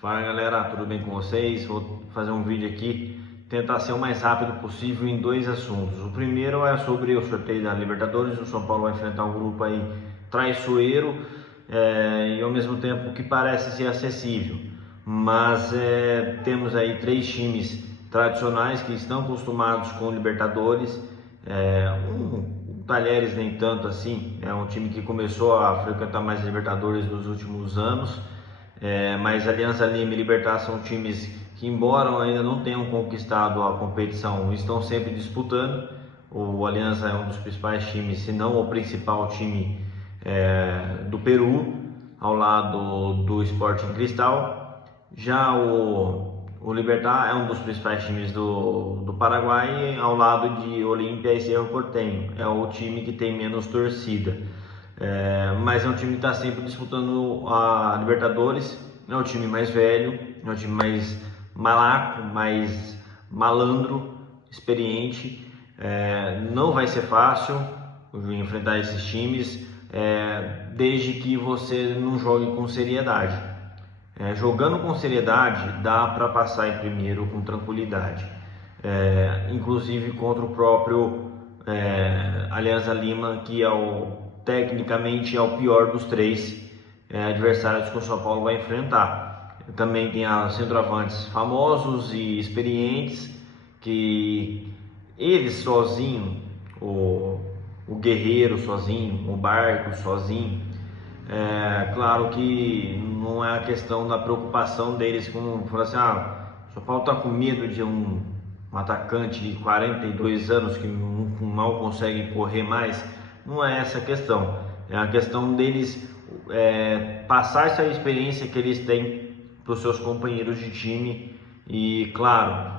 Fala galera, tudo bem com vocês? Vou fazer um vídeo aqui, tentar ser o mais rápido possível em dois assuntos. O primeiro é sobre o sorteio da Libertadores. O São Paulo vai enfrentar um grupo aí traiçoeiro e ao mesmo tempo que parece ser acessível. Mas temos aí três times tradicionais que estão acostumados com Libertadores. O Talheres nem tanto assim, é um time que começou a frequentar mais Libertadores nos últimos anos. Mas Alianza Lima e Libertad são times que, embora ainda não tenham conquistado a competição, estão sempre disputando. O Alianza é um dos principais times, se não o principal time do Peru, ao lado do Sporting Cristal. Já o Libertad é um dos principais times do Paraguai, ao lado de Olímpia e Cerro Porteño. É o time que tem menos torcida. Mas é um time que está sempre disputando a Libertadores. É um time mais velho, é um time mais malaco, mais malandro, experiente. Não vai ser fácil enfrentar esses times, desde que você não jogue com seriedade. Jogando com seriedade dá para passar em primeiro com tranquilidade, inclusive contra o próprio Alianza Lima, que tecnicamente é o pior dos três adversários que o São Paulo vai enfrentar. Também tem centroavantes famosos e experientes, que eles sozinho, o Guerreiro sozinho, o Barco sozinho, claro que não é a questão da preocupação deles, como falar assim, o São Paulo está com medo de um atacante de 42 anos que mal consegue correr mais. Não é essa a questão, é a questão deles passar essa experiência que eles têm para os seus companheiros de time. E claro,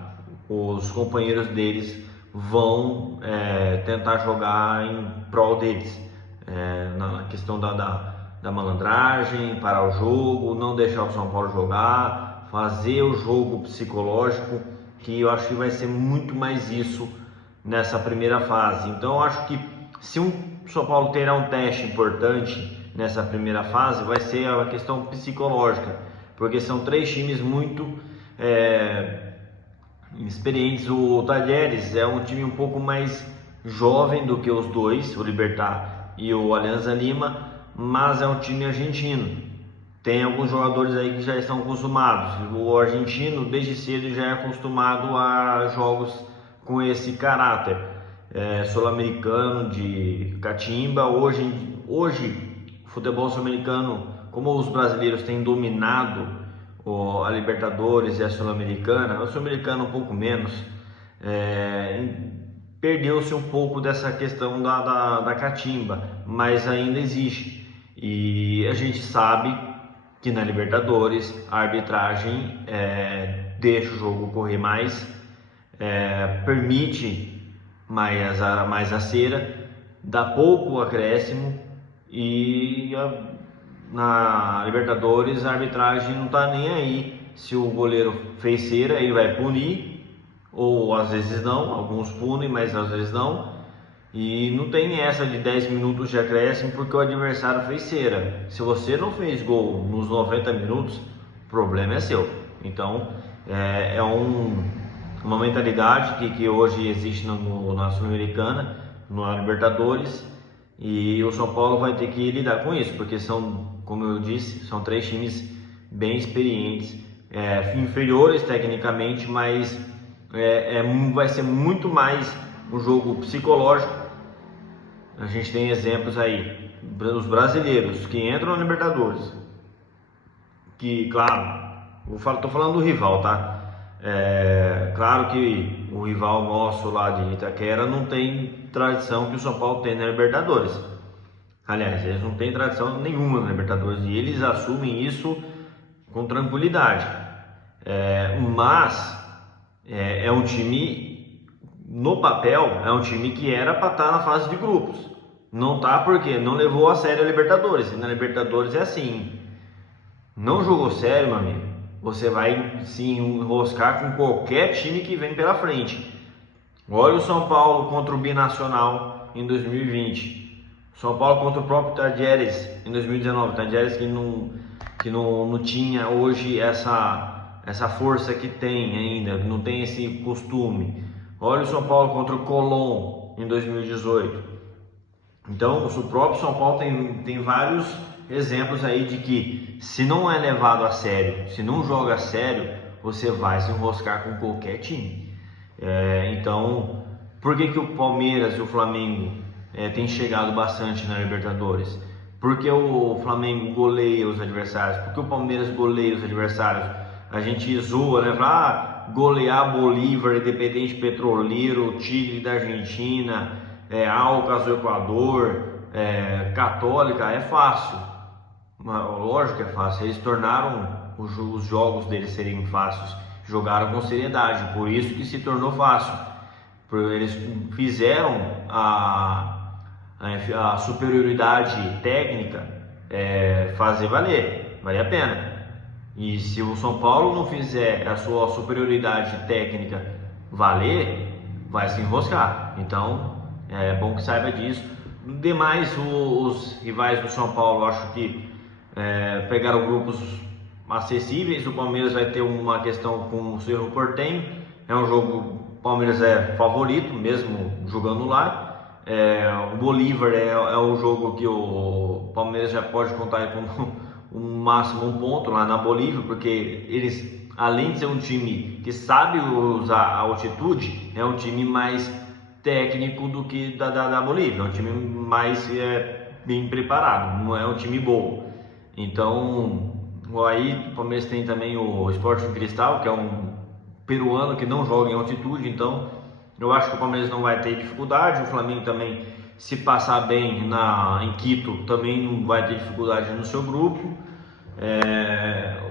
os companheiros deles vão tentar jogar em prol deles, na questão da malandragem, parar o jogo, não deixar o São Paulo jogar, fazer o jogo psicológico, que eu acho que vai ser muito mais isso nessa primeira fase. Então eu acho que se o São Paulo terá um teste importante nessa primeira fase, vai ser a questão psicológica, porque são três times muito experientes. O Talheres é um time um pouco mais jovem do que os dois, o Libertad e o Alianza Lima, mas é um time argentino. Tem alguns jogadores aí que já estão acostumados. O argentino desde cedo já é acostumado a jogos com esse caráter sul-americano, de catimba. Hoje o futebol sul-americano, como os brasileiros têm dominado a Libertadores e a Sul-Americana, o sul-americano um pouco menos, perdeu-se um pouco dessa questão da catimba, mas ainda existe. E a gente sabe que na Libertadores a arbitragem deixa o jogo correr mais, permite mais a cera, dá pouco acréscimo, e na Libertadores a arbitragem não está nem aí. Se o goleiro fez cera, ele vai punir, ou às vezes não, alguns punem, mas às vezes não. E não tem essa de 10 minutos de acréscimo porque o adversário fez cera. Se você não fez gol nos 90 minutos, o problema é seu. Então uma mentalidade que hoje existe na Sul-Americana, na Libertadores, e o São Paulo vai ter que lidar com isso, porque como eu disse, são três times bem experientes, inferiores tecnicamente, mas vai ser muito mais um jogo psicológico. A gente tem exemplos aí, os brasileiros que entram na Libertadores, que claro, estou falando do rival, tá? Claro que o rival nosso lá de Itaquera não tem tradição que o São Paulo tem na Libertadores. Aliás, eles não têm tradição nenhuma na Libertadores e eles assumem isso com tranquilidade. Mas é um time, no papel, é um time que era para estar na fase de grupos. Não tá porque não levou a sério a Libertadores. E na Libertadores é assim: não jogou sério, meu amigo, você vai se enroscar com qualquer time que vem pela frente. Olha o São Paulo contra o Binacional em 2020. São Paulo contra o próprio Talheres em 2019. Talheres que que não tinha hoje essa força que tem ainda, não tem esse costume. Olha o São Paulo contra o Colón em 2018. Então, o próprio São Paulo tem vários exemplos aí de que, se não é levado a sério, se não joga a sério, você vai se enroscar com qualquer time. Então, por que o Palmeiras e o Flamengo têm chegado bastante na Libertadores? Porque o Flamengo goleia os adversários, porque o Palmeiras goleia os adversários. A gente zoa, né? Fala, golear Bolívar, Independente Petroleiro, Tigre da Argentina, Alcas do Equador, Católica, é fácil. Lógico que é fácil. Eles tornaram os jogos deles serem fáceis, jogaram com seriedade, por isso que se tornou fácil. Eles fizeram a superioridade técnica fazer valer a pena. E se o São Paulo não fizer a sua superioridade técnica valer, vai se enroscar. Então é bom que saiba disso. Demais, os rivais do São Paulo, acho que pegaram grupos acessíveis. O Palmeiras vai ter uma questão com o Cerro Porteño, é um jogo, o Palmeiras é favorito mesmo jogando lá. O Bolívar é o jogo que o Palmeiras já pode contar com um máximo um ponto lá na Bolívia, porque eles, além de ser um time que sabe usar a altitude, é um time mais técnico do que da Bolívia, é um time mais bem preparado, não é um time bom. Então, aí o Palmeiras tem também o Sporting Cristal, que é um peruano que não joga em altitude, então eu acho que o Palmeiras não vai ter dificuldade. O Flamengo também, se passar bem em Quito, também não vai ter dificuldade no seu grupo.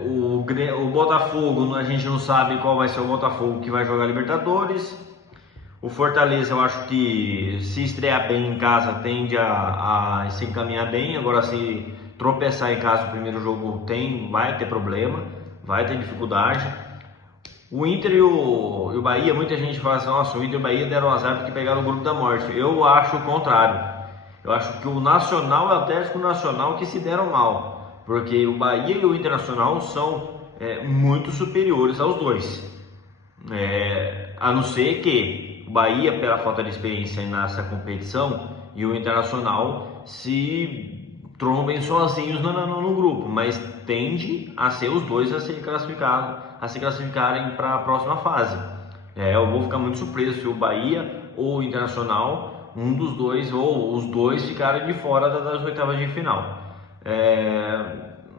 O Botafogo, a gente não sabe qual vai ser o Botafogo que vai jogar Libertadores. O Fortaleza, eu acho que, se estrear bem em casa, tende a se encaminhar bem. Agora, se tropeçar em casa no primeiro jogo, vai ter problema, vai ter dificuldade. O Inter e o Bahia, muita gente fala assim, nossa, o Inter e o Bahia deram azar porque pegaram o grupo da morte. Eu acho o contrário. Eu acho que o Nacional e o Atlético Nacional que se deram mal, porque o Bahia e o Internacional são muito superiores aos dois. A não ser que o Bahia, pela falta de experiência nessa competição, e o Internacional se trombem sozinhos no grupo, mas tende a ser os dois a se classificarem para a próxima fase. Eu vou ficar muito surpreso se o Bahia ou o Internacional, um dos dois ou os dois, ficarem de fora das oitavas de final.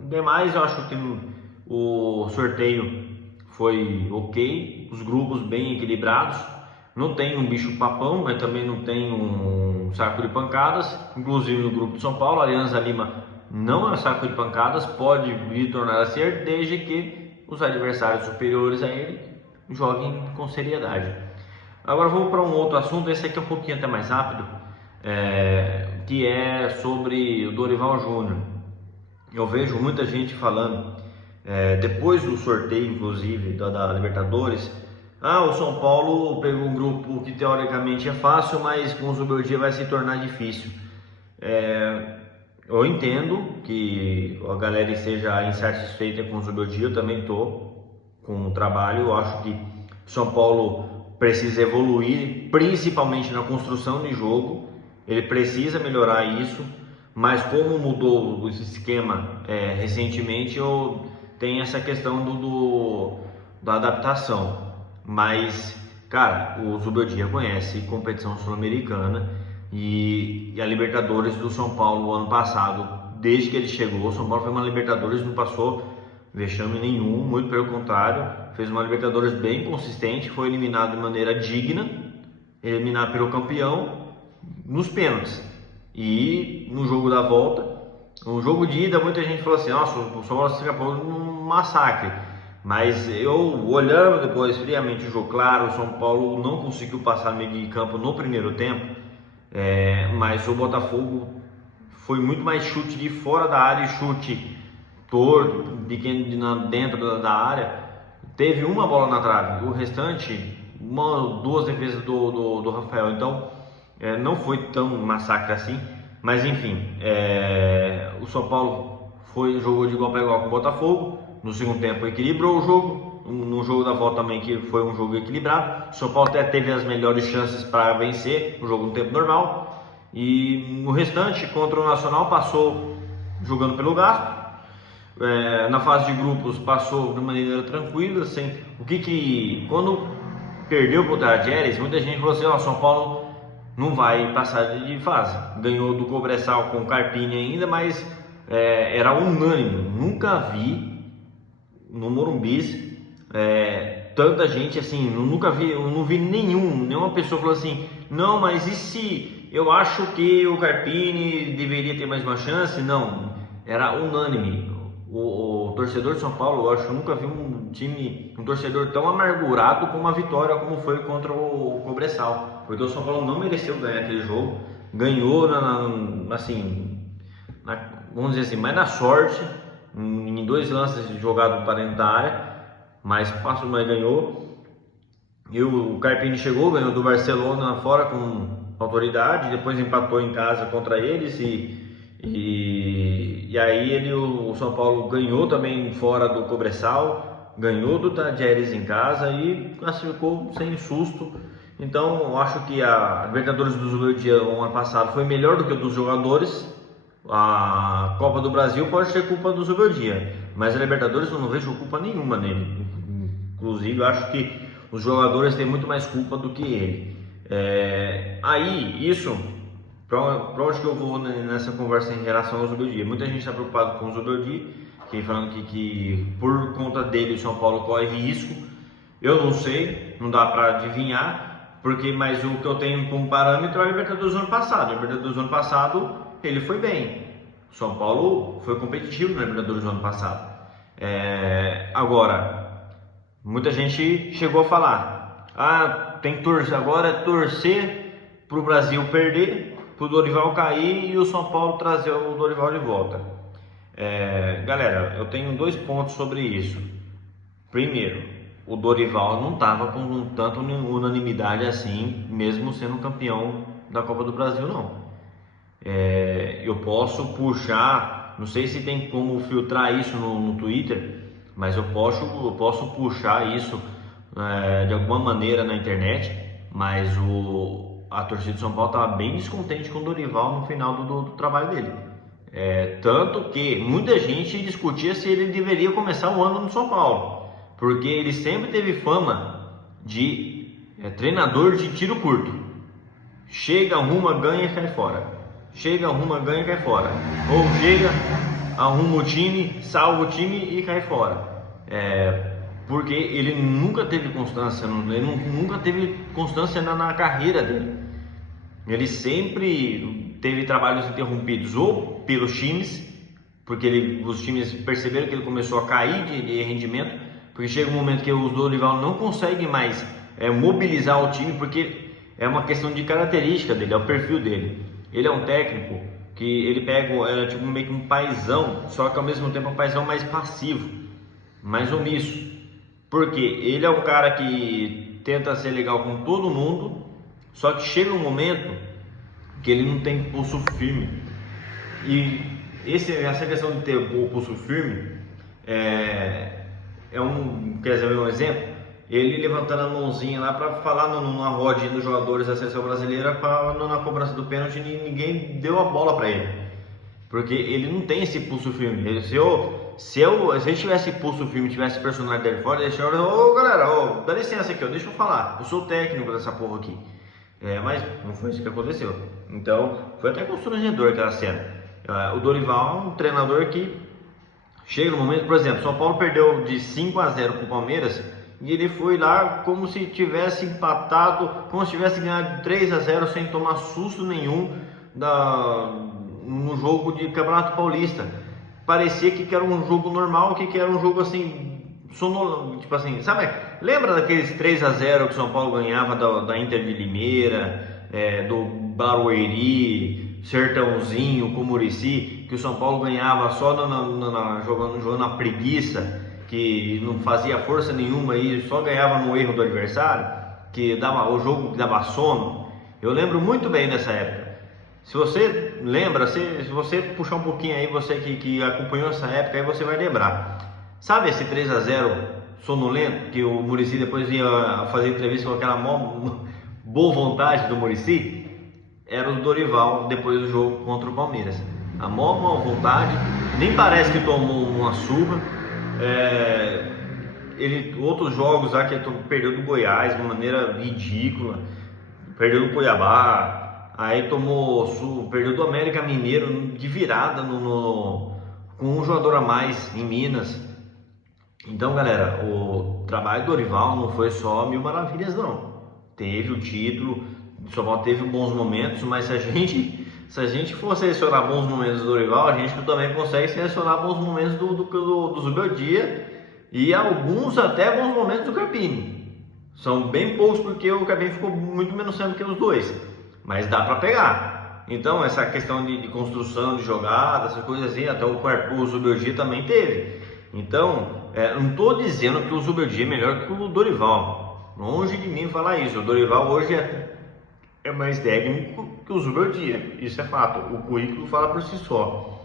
Demais, eu acho que o sorteio foi ok, os grupos bem equilibrados. Não tem um bicho papão, mas também não tem um saco de pancadas. Inclusive no grupo de São Paulo, a Alianza Lima não é um saco de pancadas, pode vir tornar a ser, desde que os adversários superiores a ele joguem com seriedade. Agora vamos para um outro assunto, esse aqui é um pouquinho até mais rápido, que é sobre o Dorival Júnior. Eu vejo muita gente falando, depois do sorteio, inclusive, da Libertadores, o São Paulo pegou um grupo que teoricamente é fácil, mas com o Zubeldia vai se tornar difícil. Eu entendo que a galera esteja insatisfeita com o Zubeldia, eu também estou com o trabalho. Eu acho que o São Paulo precisa evoluir, principalmente na construção de jogo, ele precisa melhorar isso, mas como mudou o esquema recentemente, eu tenho essa questão da adaptação. Mas, cara, o Zubeldia conhece competição sul-americana e a Libertadores do São Paulo ano passado, desde que ele chegou, o São Paulo foi uma Libertadores, não passou vexame nenhum, muito pelo contrário, fez uma Libertadores bem consistente, foi eliminado de maneira digna, eliminado pelo campeão nos pênaltis. E no jogo da volta, no jogo de ida, muita gente falou assim, nossa, o São Paulo se escapou num massacre. Mas eu, olhando depois friamente o jogo, claro, o São Paulo não conseguiu passar no meio de campo no primeiro tempo, mas o Botafogo foi muito mais chute de fora da área e chute torto, pequeno dentro da área. Teve uma bola na trave, o restante, duas defesas do Rafael. Então, não foi tão massacre assim, mas enfim, o São Paulo jogou de igual para igual com o Botafogo. No segundo tempo equilibrou o jogo. No jogo da volta também, que foi um jogo equilibrado. O São Paulo até teve as melhores chances para vencer o jogo no tempo normal. E no restante, contra o Nacional, passou jogando pelo gasto. Na fase de grupos passou de maneira tranquila, sem quando perdeu contra o Tajeres, muita gente falou assim: ó, São Paulo não vai passar de fase. Ganhou do Cobressal com o Carpini ainda, mas era unânime. Nunca vi no Morumbi tanta gente assim. Eu não vi nenhuma pessoa falou assim: não, mas e se eu acho que o Carpini deveria ter mais uma chance? Não, era unânime. O torcedor de São Paulo, eu acho que eu nunca vi um torcedor tão amargurado com uma vitória como foi contra o Cobressal, porque o São Paulo não mereceu ganhar aquele jogo, ganhou vamos dizer assim, mas na sorte, em 2 lances jogados para dentro da área, mas ganhou. E o Carpini ganhou do Barcelona fora com autoridade, depois empatou em casa contra eles e aí o São Paulo ganhou também fora do Cobressal, ganhou do Tajeres em casa e classificou sem susto. Então eu acho que a Libertadores do Zubeldia no ano passado foi melhor do que a dos jogadores. A Copa do Brasil pode ser culpa do Zubeldia, mas a Libertadores eu não vejo culpa nenhuma nele. Inclusive eu acho que os jogadores têm muito mais culpa do que ele. Para onde que eu vou nessa conversa em relação ao Zubeldia? Muita gente está preocupada com o Zubeldia, falando que por conta dele o São Paulo corre risco. Eu não sei, não dá para adivinhar, mas o que eu tenho como parâmetro é a Libertadores do ano passado. A Libertadores do ano passado ele foi bem. O São Paulo foi competitivo na Libertadores do ano passado. Agora, muita gente chegou a falar: tem que torcer agora, torcer para o Brasil perder, para o Dorival cair e o São Paulo trazer o Dorival de volta. Galera, eu tenho 2 pontos sobre isso. Primeiro, o Dorival não estava com tanta unanimidade assim, mesmo sendo campeão da Copa do Brasil, não. Eu posso puxar, não sei se tem como filtrar isso no Twitter, mas eu posso puxar isso de alguma maneira na internet, mas a torcida de São Paulo estava bem descontente com o Dorival no final do trabalho dele. Tanto que muita gente discutia se ele deveria começar o ano no São Paulo, porque ele sempre teve fama de treinador de tiro curto. Chega, arruma, ganha e cai fora. Chega, arruma, ganha e cai fora. Ou chega, arruma o time, salva o time e cai fora. Porque ele nunca teve constância, nunca teve constância na carreira dele. Ele sempre teve trabalhos interrompidos ou pelos times, porque os times perceberam que ele começou a cair de rendimento, porque chega um momento que o Dorival não consegue mais mobilizar o time, porque é uma questão de característica dele, é o perfil dele. Ele é um técnico que ele pega, tipo meio que um paizão, só que ao mesmo tempo é um paizão mais passivo, mais omisso. Porque ele é um cara que tenta ser legal com todo mundo, só que chega um momento que ele não tem pulso firme. E essa questão de ter o pulso firme quer dizer, um exemplo, ele levantando a mãozinha lá para falar numa rodinha dos jogadores da seleção brasileira na cobrança do pênalti, ninguém deu a bola para ele, porque ele não tem esse pulso firme. Se ele tivesse pulso firme, tivesse personalidade fora, ele chama: ô galera, dá licença aqui, deixa eu falar, eu sou o técnico dessa porra aqui. Mas não foi isso que aconteceu. Então foi até constrangedor aquela cena. O Dorival é um treinador que chega no momento, por exemplo, São Paulo perdeu de 5-0 para o Palmeiras e ele foi lá como se tivesse empatado, como se tivesse ganhado 3-0 sem tomar susto nenhum no jogo de Campeonato Paulista. Parecia que era um jogo normal, que era um jogo assim, tipo assim, sabe? Lembra daqueles 3-0 que o São Paulo ganhava da Inter de Limeira, do Barueri, Sertãozinho, com Muricy, que o São Paulo ganhava só jogando na preguiça, que não fazia força nenhuma e só ganhava no erro do adversário, que dava o jogo que dava sono. Eu lembro muito bem dessa época. Se você lembra, se você puxar um pouquinho aí, você que acompanhou essa época, aí você vai lembrar. Sabe esse 3-0 sonolento que o Muricy depois ia fazer entrevista com aquela boa vontade do Muricy? Era o Dorival depois do jogo contra o Palmeiras. A maior boa vontade, nem parece que tomou uma surra. Outros jogos lá que perdeu do Goiás de uma maneira ridícula, perdeu do Cuiabá, aí perdeu do América Mineiro de virada com um jogador a mais em Minas. Então, galera, o trabalho do Dorival não foi só mil maravilhas, não. Teve o título, o São Paulo teve bons momentos, mas se a gente for selecionar bons momentos do Dorival, a gente também consegue selecionar bons momentos do Zubeldia e alguns até bons momentos do Carpini. São bem poucos porque o Carpini ficou muito menos tempo que os dois, mas dá para pegar. Então, essa questão de construção de jogada, essas coisas assim, até o Zubeldia também teve. Então, não estou dizendo que o Zubeldia é melhor que o Dorival. Longe de mim falar isso. O Dorival hoje é mais técnico que o Zubeldia. Isso é fato. O currículo fala por si só.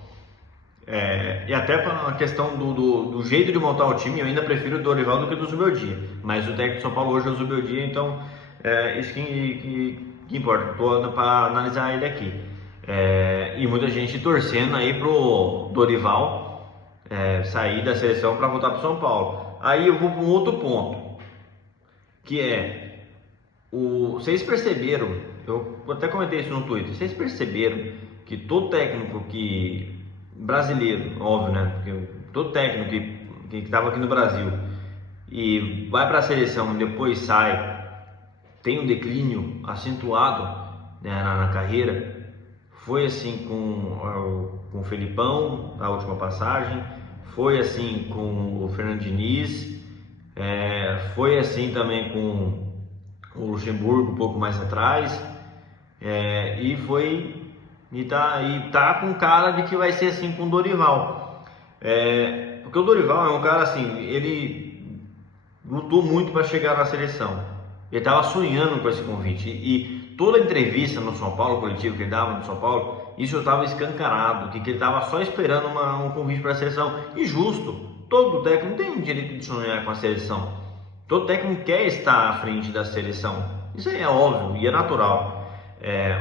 E até a questão do jeito de montar o time, eu ainda prefiro o Dorival do que o do Zubeldia. Mas o técnico de São Paulo hoje é o Zubeldia, então isso que importa. Estou para analisar ele aqui. E muita gente torcendo aí pro Dorival sair da seleção para voltar para São Paulo. Aí eu vou para um outro ponto, que vocês perceberam, eu até comentei isso no Twitter, vocês perceberam que todo técnico brasileiro, óbvio, né? Porque todo técnico que estava aqui no Brasil e vai para a seleção e depois sai, tem um declínio acentuado, né, na carreira. Foi assim com o Felipão, na última passagem, foi assim com o Fernando Diniz, foi assim também com o Luxemburgo um pouco mais atrás, e tá com cara de que vai ser assim com o Dorival, porque o Dorival é um cara assim, ele lutou muito para chegar na seleção, ele estava sonhando com esse convite, e toda entrevista no São Paulo, coletivo que ele dava no São Paulo, isso estava escancarado, que ele estava só esperando um convite para a seleção. E justo, todo técnico tem o direito de sonhar com a seleção. Todo técnico quer estar à frente da seleção. Isso aí é óbvio e é natural.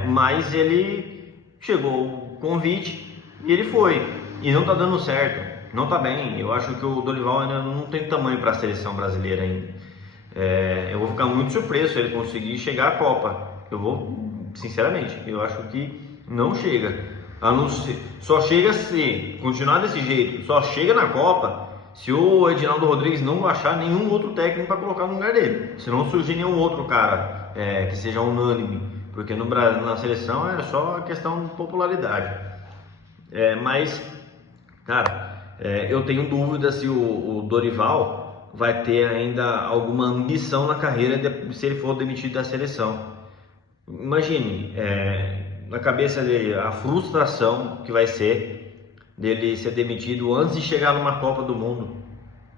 Mas ele chegou o convite e ele foi. E não está dando certo, não está bem. Eu acho que o Dorival ainda não tem tamanho para a seleção brasileira ainda. Eu vou ficar muito surpreso se ele conseguir chegar à Copa. Sinceramente, eu acho que não chega. Só chega se continuar desse jeito. Só chega na Copa se o Edinaldo Rodrigues não achar nenhum outro técnico para colocar no lugar dele. Se não surgir nenhum outro cara que seja unânime, porque no Brasil, na seleção é só questão de popularidade. Mas, cara, eu tenho dúvida se o Dorival vai ter ainda alguma ambição na carreira se ele for demitido da seleção. Imagine na cabeça dele a frustração que vai ser dele ser demitido antes de chegar numa Copa do Mundo,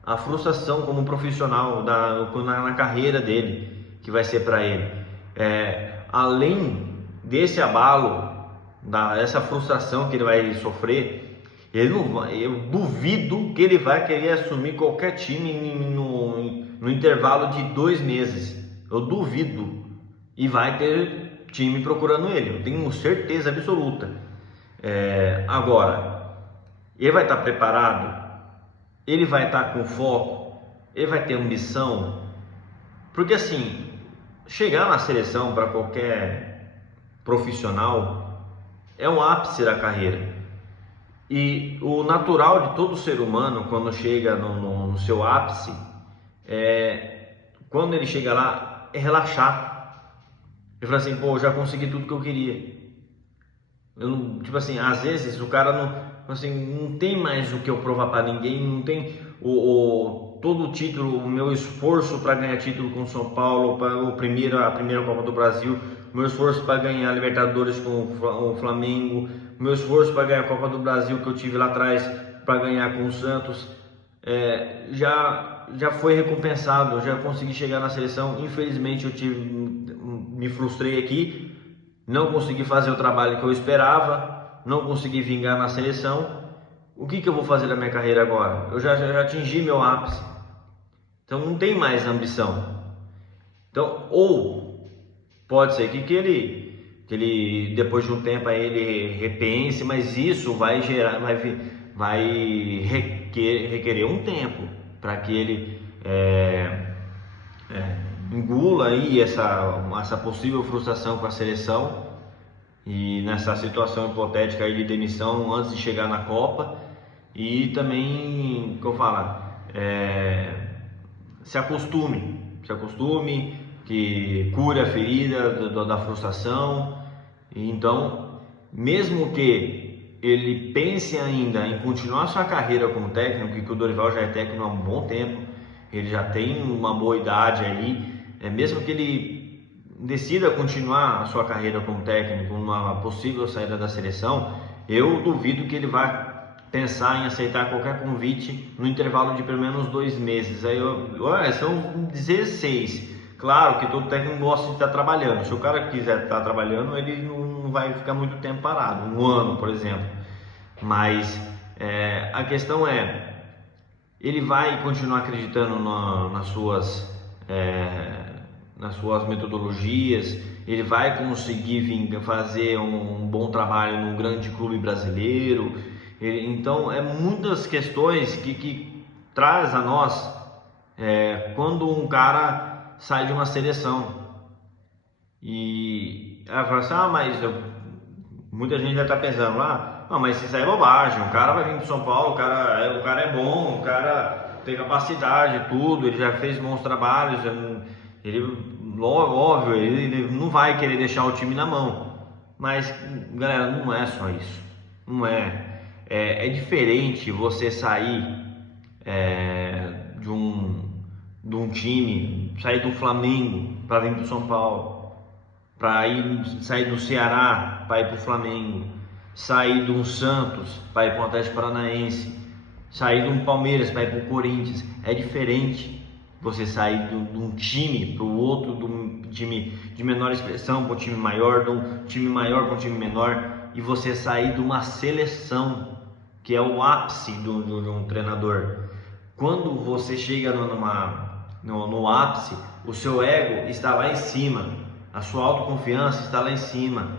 a frustração como profissional na carreira dele que vai ser para ele, além desse abalo, dessa frustração que ele vai sofrer, eu duvido que ele vai querer assumir qualquer time no intervalo de 2 meses, eu duvido. E vai ter time procurando ele, eu tenho certeza absoluta. Agora, ele vai estar preparado? Ele vai estar com foco? Ele vai ter ambição? Porque assim, chegar na seleção para qualquer profissional é um ápice da carreira. E o natural de todo ser humano, quando chega no seu ápice, quando ele chega lá, é relaxar. Eu falei assim, já consegui tudo que eu queria. Às vezes o cara não tem mais o que eu provar para ninguém, não tem todo o título, o meu esforço para ganhar título com o São Paulo, a primeira Copa do Brasil, o meu esforço para ganhar a Libertadores com o Flamengo, o meu esforço para ganhar a Copa do Brasil que eu tive lá atrás para ganhar com o Santos, já foi recompensado, já consegui chegar na seleção. Infelizmente me frustrei aqui, não consegui fazer o trabalho que eu esperava, não consegui vingar na seleção, o que eu vou fazer da minha carreira agora? Eu já atingi meu ápice, então não tem mais ambição. Então, ou pode ser que ele depois de um tempo aí ele repense, mas isso vai gerar, vai requerer um tempo para que ele engula aí essa possível frustração com a seleção e nessa situação hipotética aí de demissão antes de chegar na Copa, e também, como eu falo, se acostume, que cure a ferida da frustração. Então, mesmo que ele pense ainda em continuar sua carreira como técnico, que o Dorival já é técnico há um bom tempo, ele já tem uma boa idade aí, mesmo que ele decida continuar a sua carreira como técnico, uma possível saída da seleção, eu duvido que ele vai pensar em aceitar qualquer convite no intervalo de pelo menos 2 meses. Aí são 16. Claro que todo técnico gosta de estar trabalhando. Se o cara quiser estar trabalhando, ele não vai ficar muito tempo parado, 1 ano, por exemplo. Mas a questão ele vai continuar acreditando nas suas metodologias, ele vai conseguir fazer um bom trabalho num grande clube brasileiro. Então, muitas questões que traz a nós quando um cara sai de uma seleção. E ela fala assim, mas muita gente vai estar pensando, mas isso aí é bobagem, o cara vai vir para São Paulo, o cara é bom, o cara tem capacidade, tudo, ele já fez bons trabalhos, óbvio, ele não vai querer deixar o time na mão. Mas, galera, não é só isso, não é. É diferente você sair de um time, sair do Flamengo para vir para o São Paulo, sair do Ceará para ir para o Flamengo, sair de um Santos para ir para o Atlético Paranaense, sair de um Palmeiras para ir para o Corinthians. É diferente você sair de um time para o outro, de um time de menor expressão para um time maior, de um time maior para um time menor, e você sair de uma seleção, que é o ápice de um treinador. Quando você chega no ápice, o seu ego está lá em cima, a sua autoconfiança está lá em cima,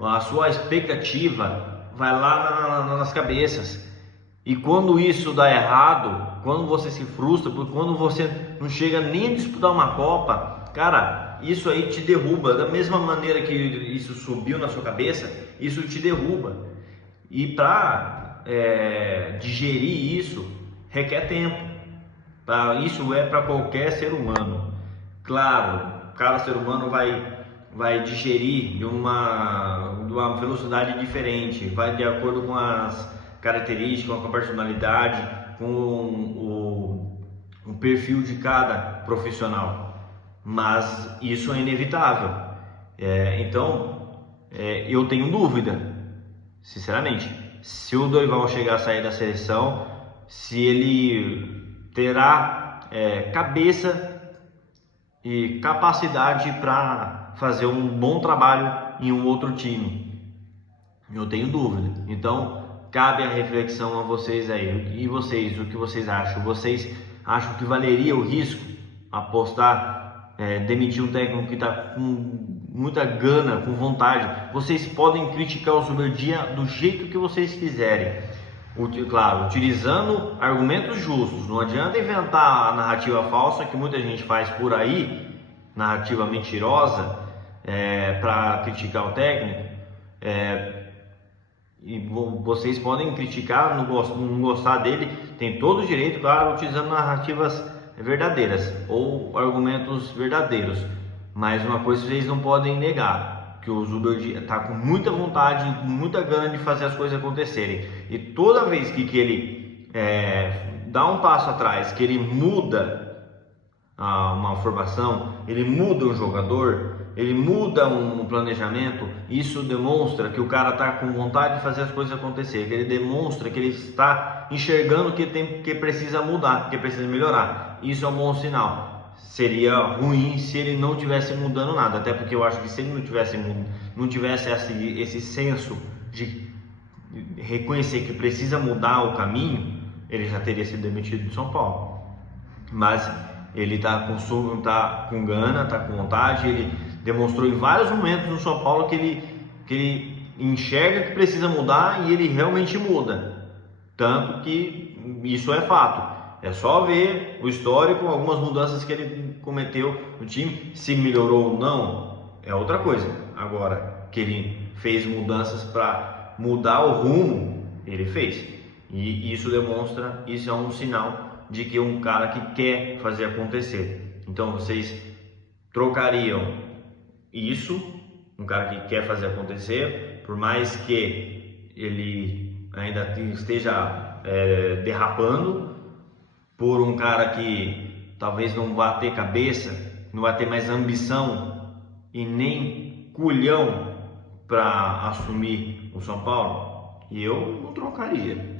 a sua expectativa vai lá nas cabeças. E quando isso dá errado, quando você se frustra, quando você não chega nem a disputar uma Copa, cara, isso aí te derruba. Da mesma maneira que isso subiu na sua cabeça, isso te derruba. E para digerir isso requer tempo. Isso é para qualquer ser humano. Claro, cada ser humano vai digerir de uma velocidade diferente, vai de acordo com as características, com a personalidade, com o perfil de cada profissional. Mas isso é inevitável. Então, eu tenho dúvida, sinceramente, se o Dorival chegar a sair da seleção, se ele terá cabeça e capacidade para fazer um bom trabalho em um outro time. Eu tenho dúvida. Então, cabe a reflexão a vocês aí. E vocês, o que vocês acham? Vocês acham que valeria o risco apostar, demitir um técnico que está com muita gana, com vontade? Vocês podem criticar o Zubeldia do jeito que vocês quiserem, claro, utilizando argumentos justos. Não adianta inventar a narrativa falsa que muita gente faz por aí, narrativa mentirosa, para criticar o técnico. E vocês podem criticar, não gostar dele, tem todo o direito, claro, utilizando narrativas verdadeiras ou argumentos verdadeiros. Mas uma coisa vocês não podem negar, que o Zubeldia está com muita vontade, com muita gana de fazer as coisas acontecerem. E toda vez que ele dá um passo atrás, que ele muda uma formação, ele muda um jogador, ele muda um planejamento, isso demonstra que o cara está com vontade de fazer as coisas acontecer, que ele demonstra que ele está enxergando que precisa mudar, que precisa melhorar. Isso é um bom sinal. Seria ruim se ele não tivesse mudando nada, até porque eu acho que se ele não tivesse esse senso de reconhecer que precisa mudar o caminho, ele já teria sido demitido do São Paulo. Mas ele está com gana, está com vontade. Ele demonstrou em vários momentos no São Paulo que ele enxerga que precisa mudar e ele realmente muda. Tanto que isso é fato. É só ver o histórico, algumas mudanças que ele cometeu no time. Se melhorou ou não, é outra coisa. Agora, que ele fez mudanças para mudar o rumo, ele fez. E isso demonstra, isso é um sinal de que é um cara que quer fazer acontecer. Então, vocês trocariam isso, um cara que quer fazer acontecer, por mais que ele ainda esteja derrapando, por um cara que talvez não vá ter cabeça, não vai ter mais ambição e nem culhão para assumir o São Paulo? E eu não trocaria.